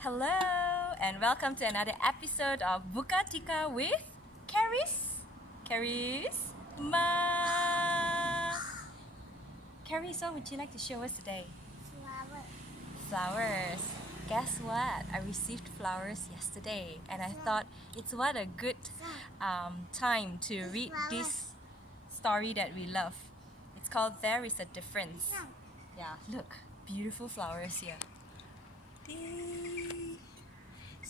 Hello and welcome to another episode of Buka Tika with Caris Ma. Caris, what would you like to show us today? Flower. Flowers. Guess what? I received flowers yesterday and I thought it's what a good time to read this story that we love. It's called There Is a Difference. Yeah, look, beautiful flowers here.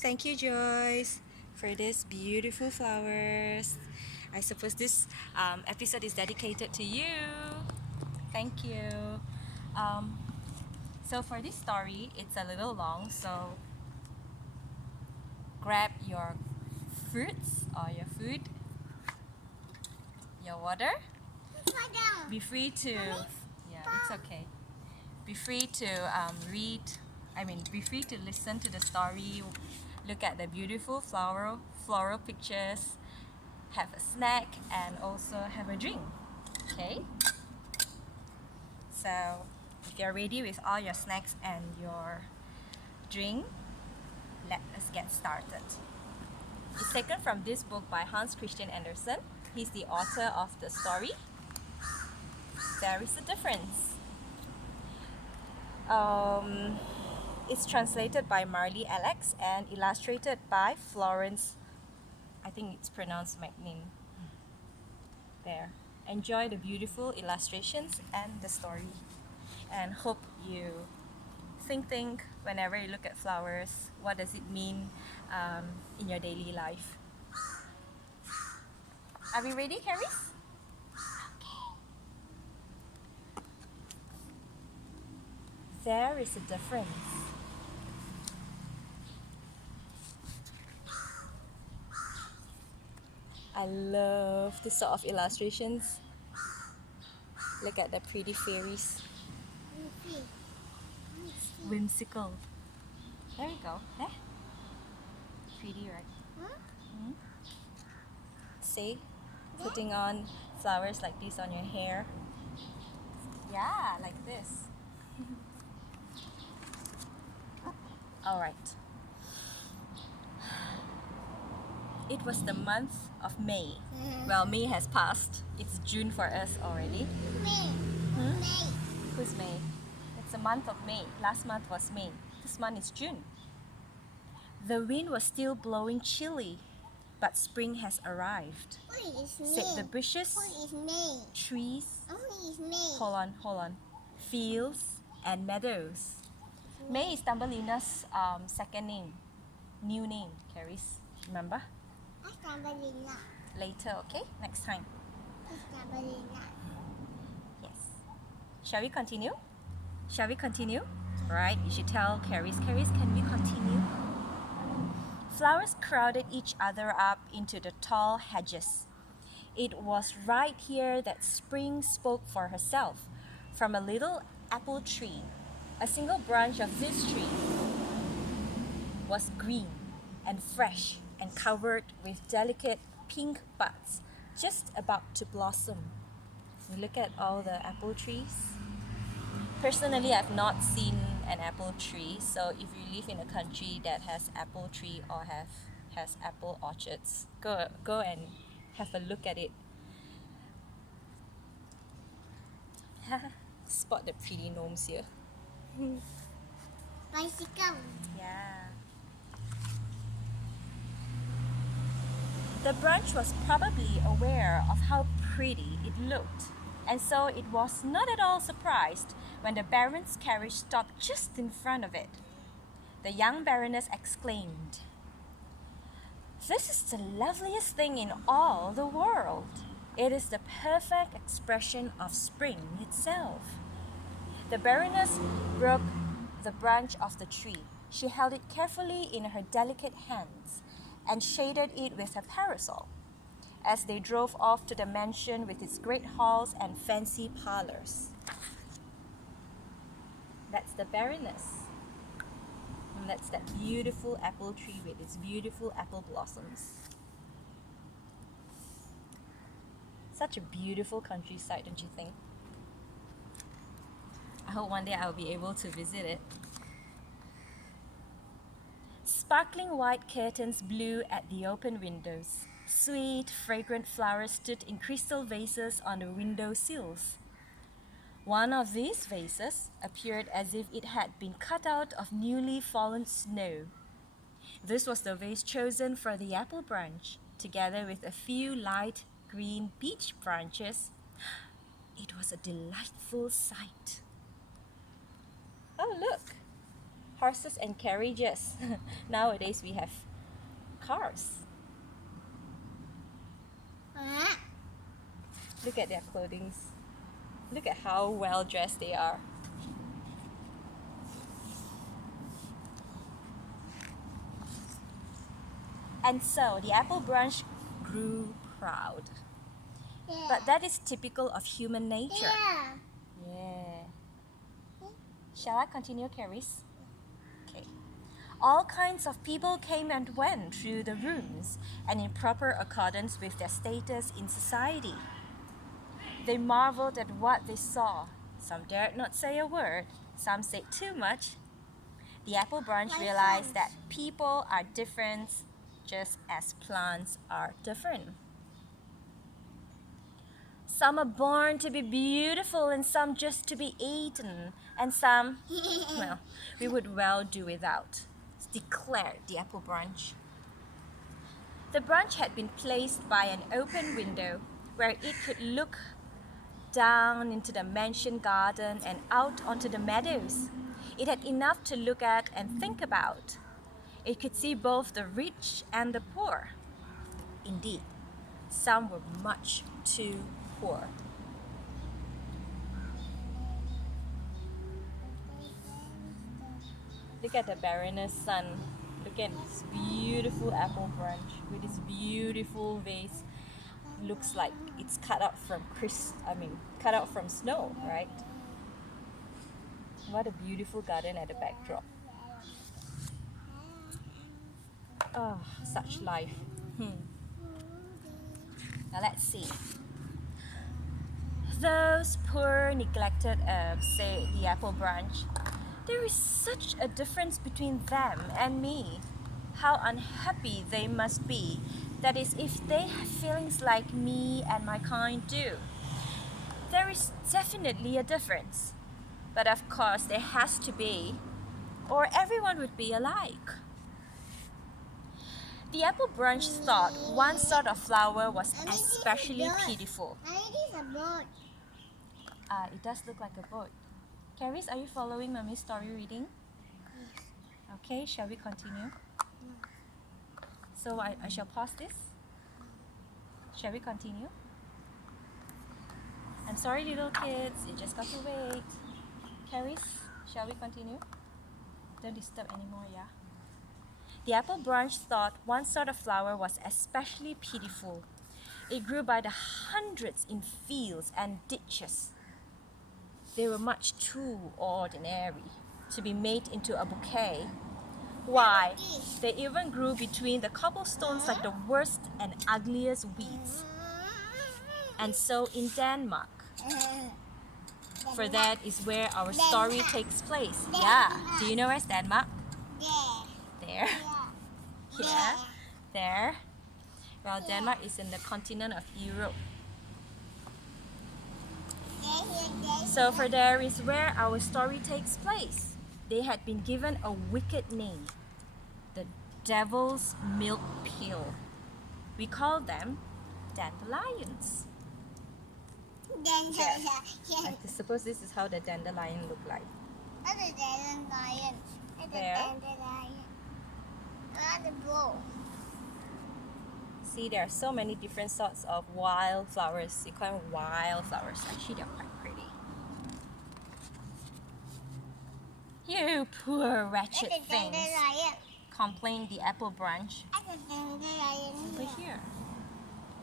Thank you, Joyce, for these beautiful flowers. I suppose this episode is dedicated to you. Thank you. So for this story, it's a little long, so grab your fruits or your food, your water. Be free to, yeah, it's okay. Be free to be free to listen to the story, look at the beautiful floral pictures, have a snack, and also have a drink. Okay? So, if you're ready with all your snacks and your drink, let us get started. It's taken from this book by Christian Andersen. He's the author of the story. There is a difference. It's translated by Marley Alex and illustrated by Florence. I think it's pronounced McNean. There. Enjoy the beautiful illustrations and the story. And hope you think whenever you look at flowers, what does it mean in your daily life? Are we ready, Caris? There is a difference. I love this sort of illustrations. Look at the pretty fairies. Whimsical. There we go. Eh? Pretty, right? See? Putting on flowers like this on your hair. Yeah, like this. Alright. It was the month of May. Well, May has passed. It's June for us already. May. Who's May? It's the month of May. Last month was May. This month is June. The wind was still blowing chilly, but spring has arrived. Said the bushes, trees, hold on, fields and meadows. May is Thumbelina's second name, new name, Caris. Remember? Later, okay? Next time. Yes. Shall we continue? Right, you should tell Caris, can we continue? Flowers crowded each other up into the tall hedges. It was right here that spring spoke for herself, from a little apple tree. A single branch of this tree was green and fresh and covered with delicate pink buds, just about to blossom. You look at all the apple trees. Personally, I've not seen an apple tree, so if you live in a country that has apple tree or has apple orchards, go and have a look at it. Spot the pretty gnomes here. Bicycle. Yeah. The branch was probably aware of how pretty it looked, and so it was not at all surprised when the Baron's carriage stopped just in front of it. The young Baroness exclaimed, "This is the loveliest thing in all the world. It is the perfect expression of spring itself." The Baroness broke the branch of the tree. She held it carefully in her delicate hands and shaded it with her parasol as they drove off to the mansion with its great halls and fancy parlors. That's the Baroness. And that's that beautiful apple tree with its beautiful apple blossoms. Such a beautiful countryside, don't you think? I hope one day I'll be able to visit it. Sparkling white curtains blew at the open windows. Sweet, fragrant flowers stood in crystal vases on the window sills. One of these vases appeared as if it had been cut out of newly fallen snow. This was the vase chosen for the apple branch, together with a few light green peach branches. It was a delightful sight. Oh, look! Horses and carriages. Nowadays we have cars. Look at their clothing. Look at how well dressed they are. And so the apple branch grew proud. Yeah. But that is typical of human nature. Yeah. Yeah. Shall I continue, Caris? Okay. All kinds of people came and went through the rooms, and in proper accordance with their status in society. They marveled at what they saw. Some dared not say a word. Some said too much. The apple branch realized that people are different, just as plants are different. Some are born to be beautiful and some just to be eaten, and some, well, we would well do without, declared the apple branch. The branch had been placed by an open window where it could look down into the mansion garden and out onto the meadows. It had enough to look at and think about. It could see both the rich and the poor. Indeed, some were much too poor. Look at the Baroness' son. Look at this beautiful apple branch with this beautiful vase. Looks like it's cut out from snow, right? What a beautiful garden at the backdrop. Oh, such life. Now let's see. Those poor neglected herbs, said the apple branch. There is such a difference between them and me. How unhappy they must be. That is, if they have feelings like me and my kind do. There is definitely a difference. But of course there has to be, or everyone would be alike. The apple branch thought one sort of flower was especially beautiful. It is a boat. It does look like a boat. Caris, are you following Mommy's story reading? Okay, shall we continue? So I shall pause this. Shall we continue? I'm sorry, little kids, you just got to wait. Caris, shall we continue? Don't disturb anymore, yeah? The apple branch thought one sort of flower was especially beautiful. It grew by the hundreds in fields and ditches. They were much too ordinary to be made into a bouquet. Why, they even grew between the cobblestones like the worst and ugliest weeds. And so in Denmark, for that is where our story takes place. Yeah, do you know where's Denmark? There. Here. There. Well, Denmark is in the continent of Europe. So for there is where our story takes place. They had been given a wicked name, the devil's milk pail. We call them dandelions. I suppose this is how the dandelion look like. There. See, there are so many different sorts of wild flowers. You call them wild flowers. Actually, they're quite pretty. You poor wretched things, complained the apple branch. Over here.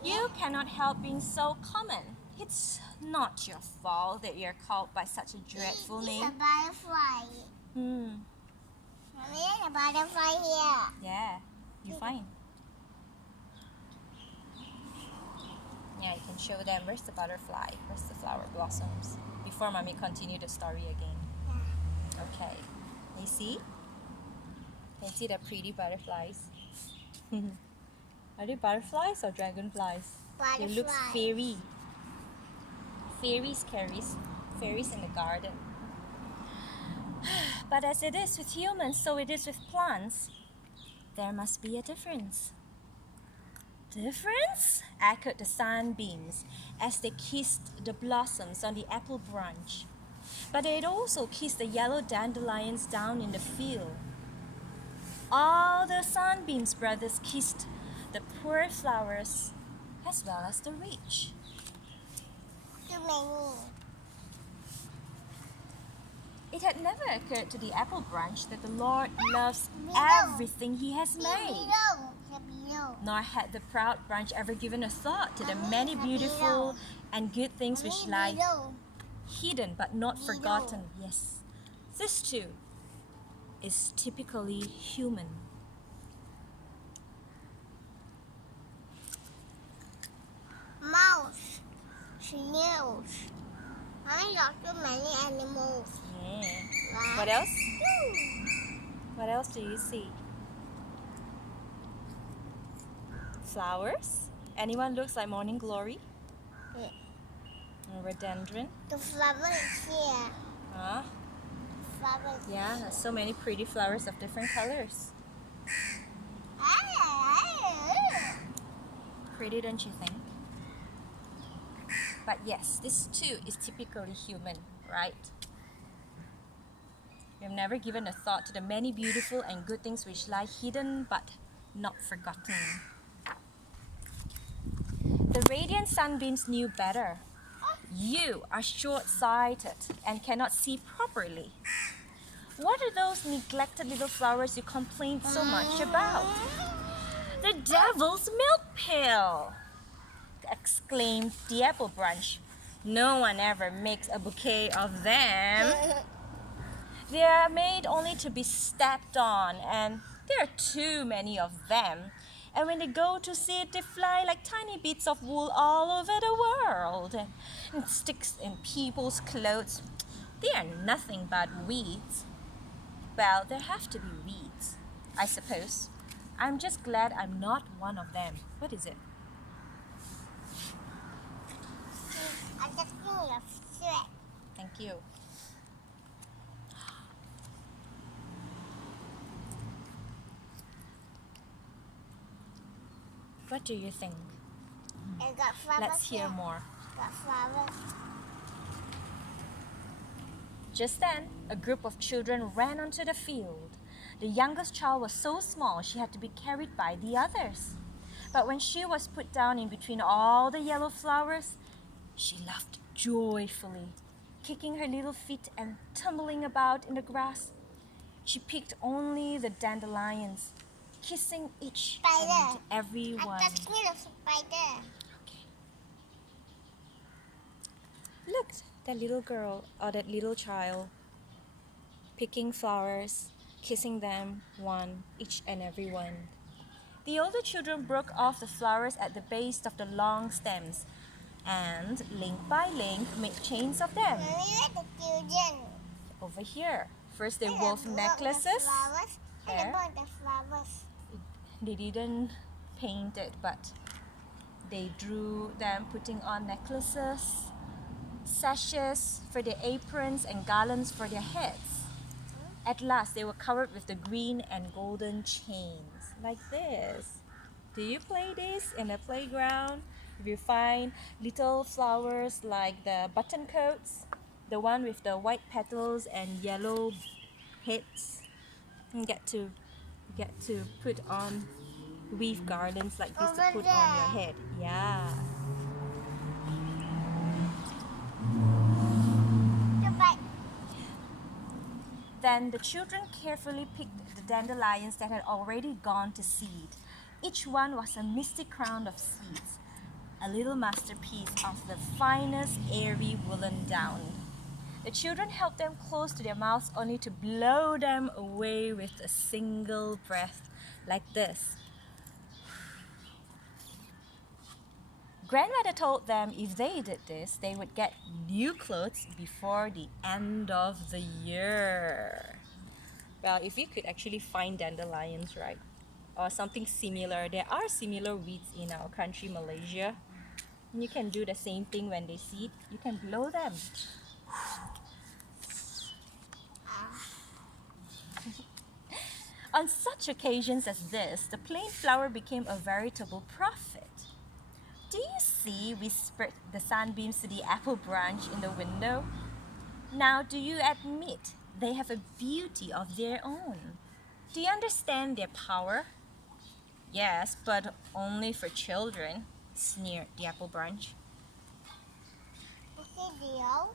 You cannot help being so common. It's not your fault that you're called by such a dreadful name. It's a butterfly. There's a butterfly here. Yeah, you find. Yeah, you can show them. Where's the butterfly? Where's the flower blossoms? Before Mommy continue the story again. Okay, you see? Can you see the pretty butterflies? Are they butterflies or dragonflies? They look Butterfly. fairy. Fairies, Carries. Fairies in the garden. But as it is with humans, so it is with plants. There must be a difference. Difference? Echoed the sunbeams as they kissed the blossoms on the apple branch. But they had also kissed the yellow dandelions down in the field. All the sunbeams' brothers kissed the poor flowers as well as the rich. Too many. It had never occurred to the apple branch that the Lord loves Below. everything He has made. Below. Below. Nor had the proud branch ever given a thought to the many beautiful and good things which lie Below. hidden but not Below. forgotten. Yes, this too is typically human. Mouse. Snails. I got too many animals. Yeah. What else? What else do you see? Flowers? Anyone looks like morning glory? Yeah. Rhododendron? The flower is here. Huh? Flower is Yeah, there's so many pretty flowers of different colors. Pretty, don't you think? But yes, this too is typically human, right? We have never given a thought to the many beautiful and good things which lie hidden but not forgotten. The radiant sunbeams knew better. You are short-sighted and cannot see properly. What are those neglected little flowers you complained so much about? The devil's milk pail! Exclaimed the apple branch. No one ever makes a bouquet of them. They are made only to be stepped on, and there are too many of them. And when they go to seed, they fly like tiny bits of wool all over the world. And sticks in people's clothes. They are nothing but weeds. Well, there have to be weeds, I suppose. I'm just glad I'm not one of them. What is it? I'm just cleaning your sweat. Thank you. What do you think? It got flowers. Let's hear here. more. Got flowers. Just then, a group of children ran onto the field. The youngest child was so small she had to be carried by the others. But when she was put down in between all the yellow flowers, she laughed joyfully, kicking her little feet and tumbling about in the grass. She picked only the dandelions, kissing each and Spider. every one. I just cleaned a spider. Okay. Look, that little girl or that little child picking flowers, kissing them one, each and every one. The older children broke off the flowers at the base of the long stems and, link by link, made chains of them. Mommy, where the children? Over here. First they And wove I bought necklaces. The flowers. And There. I bought the flowers. They didn't paint it, but they drew them putting on necklaces, sashes for their aprons, and garlands for their heads. At last, they were covered with the green and golden chains, like this. Do you play this in the playground? If you find little flowers like the button coats, the one with the white petals and yellow heads, you get to put on weave garlands like this to Over put on your there. head. Yeah. Goodbye. Then the children carefully picked the dandelions that had already gone to seed. Each one was a misty crown of seeds, a little masterpiece of the finest airy woolen down. The children held them close to their mouths only to blow them away with a single breath, like this. Grandmother told them if they did this, they would get new clothes before the end of the year. Well, if you could actually find dandelions, right? Or something similar, there are similar weeds in our country, Malaysia. And you can do the same thing when they seed. You can blow them. On such occasions as this, the plain flower became a veritable prophet. Do you see? Whispered the sunbeams to the apple branch in the window. Now, do you admit they have a beauty of their own? Do you understand their power? Yes, but only for children, sneered the apple branch. Is it real?